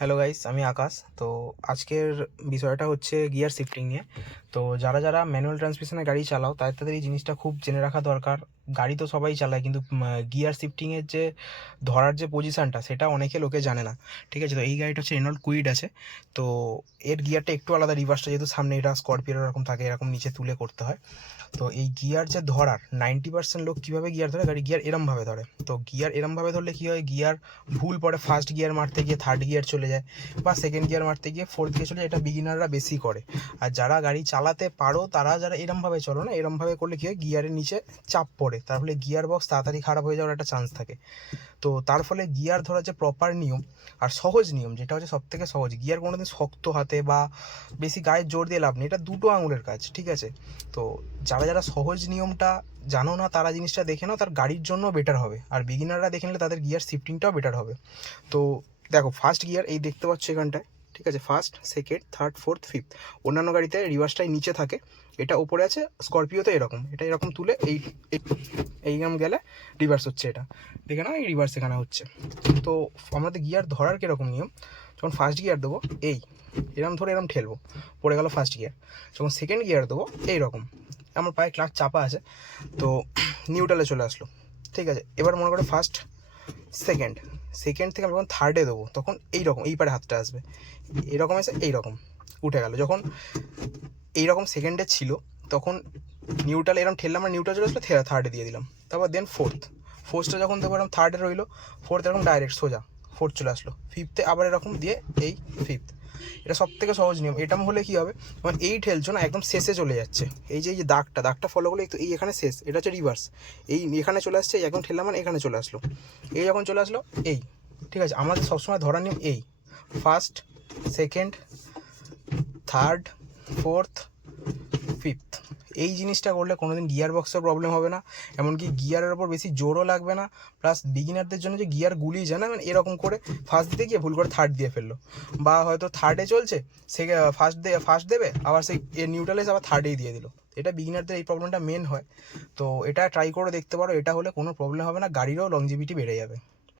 Hello guys, আমি আকাশ। তো আজকের বিষয়টা হচ্ছে গিয়ার শিফটিং নিয়ে। তো যারা যারা ম্যানুয়াল ট্রান্সমিশনের গাড়ি চালাও তাদের এই জিনিসটা খুব জেনে রাখা দরকার। গাড়ি তো সবাই চালায়, কিন্তু গিয়ার শিফটিংয়ের যে ধরার যে পজিশানটা সেটা অনেকে লোকে জানে না। ঠিক আছে, তো এই গাড়িটা হচ্ছে রেনল্ড কুইড আছে। তো এর গিয়ারটা একটু আলাদা, রিভার্সটা যেহেতু সামনে এটা স্করপিওর এরকম থাকে, এরকম নিচে তুলে করতে হয়। তো এই গিয়ার যে ধরার 90% লোক কীভাবে গিয়ার ধরে, গাড়ি গিয়ার এরমভাবে ধরে। তো গিয়ার এরমভাবে ধরলে কী হয়, গিয়ার ভুল পড়ে, ফার্স্ট গিয়ার মারতে গিয়ে থার্ড গিয়ার চলে যায়, বা সেকেন্ড গিয়ার মারতে গিয়ে ফোর্থ গিয়ার চলে যায়। এটা বিগিনাররা বেশি করে। আর যারা গাড়ি চালাতে পারো তারা যারা এরমভাবে চলো না, এরমভাবে করলে কী হয়, গিয়ারের নিচে চাপ পড়ে, তার ফলে গিয়ার বক্স তাড়াতাড়ি খারাপ হয়ে যাওয়ার একটা চান্স থাকে। তো তার ফলে গিয়ার ধরার যে প্রপার নিয়ম আর সহজ নিয়ম, যেটা হচ্ছে সব থেকে সহজ, গিয়ার কোনোদিন শক্ত হাতে বা বেশি গায়ে জোর দিয়ে লাভ নেই, এটা দুটো আঙুলের কাজ। ঠিক আছে, তো যারা যারা সহজ নিয়মটা জানো না তারা জিনিসটা দেখে নাও, তার গাড়ির জন্য বেটার হবে। আর বিগিনাররা দেখে নিলে তাদের গিয়ার শিফটিংটাও বেটার হবে। তো দেখো, ফার্স্ট গিয়ার এই দেখতে পাচ্ছ এখানটায়, ঠিক আছে, first, second, third, fourth, fifth. অন্যান্য গাড়িতে রিভার্সটাই নিচে থাকে, এটা উপরে আছে। স্করপিওতে এরকম, এটা এরকম তুলে এই নাম গেলে রিভার্স হচ্ছে। এটা দেখে না, এই রিভার্স এখানে হচ্ছে। তো আমাদের গিয়ার ধরার কীরকম নিয়ম, যখন ফার্স্ট গিয়ার দেবো এরম ধরে এরম ঠেলবো, পড়ে গেল ফার্স্ট গিয়ার। যখন সেকেন্ড গিয়ার দেবো এইরকম, আমার পায়ে ক্লাচ চাপা আছে, তো নিউট্রালে চলে আসলো। ঠিক আছে, এবার মনে করো ফার্স্ট, সেকেন্ড থেকে আমি যখন থার্ডে দেবো তখন এইরকম, এই পারে হাতটা আসবে, এরকম এসে এইরকম উঠে গেল। যখন এইরকম সেকেন্ডে ছিল তখন নিউট্রাল এরকম ঠেললাম, আমরা নিউট্রাল চলে আসলো, থার্ডে দিয়ে দিলাম। তারপর দেন ফোর্থটা যখন দেবো এরকম থার্ডে রইলো, ফোর্থ এরকম ডাইরেক্ট সোজা ফোর্থ চলে আসলো, ফিফথে আবার এরকম দিয়ে এই ফিফথ। এটা সব থেকে সহজ নিয়ম। এটা হলে কী হবে, মানে এই ঠেলছো না, একদম শেষে চলে যাচ্ছে। এই যে দাগটা ফলো করলে তো এই এখানে শেষ, এটা হচ্ছে রিভার্স। এই এখানে চলে আসছে, একদম ঠেললাম মানে এখানে চলে আসলো, এই যখন চলে আসলো এই। ঠিক আছে, আমাদের সবসময় ধরার নিয়ম এই, first, second, third, fourth, fifth. এই জিনিসটা করলে কোনোদিন গিয়ার বক্সের প্রবলেম হবে না, এমনকি গিয়ারের ওপর বেশি জোরও লাগবে না। প্লাস বিগিনারদের জন্য যে গিয়ার গুলিয়ে যায় না, মানে এরকম করে ফার্স্ট দিতে গিয়ে ভুল করে থার্ড দিয়ে ফেললো, বা হয়তো থার্ডে চলছে, সে ফার্স্ট দেবে, আবার সেই নিউট্রালে আবার থার্ডেই দিয়ে দিল। এটা বিগিনারদের এই প্রবলেমটা মেন হয়। তো এটা ট্রাই করে দেখতে পারো, এটা হলে কোনো প্রবলেম হবে না, গাড়িরও লংজিভিটি বেড়ে যাবে।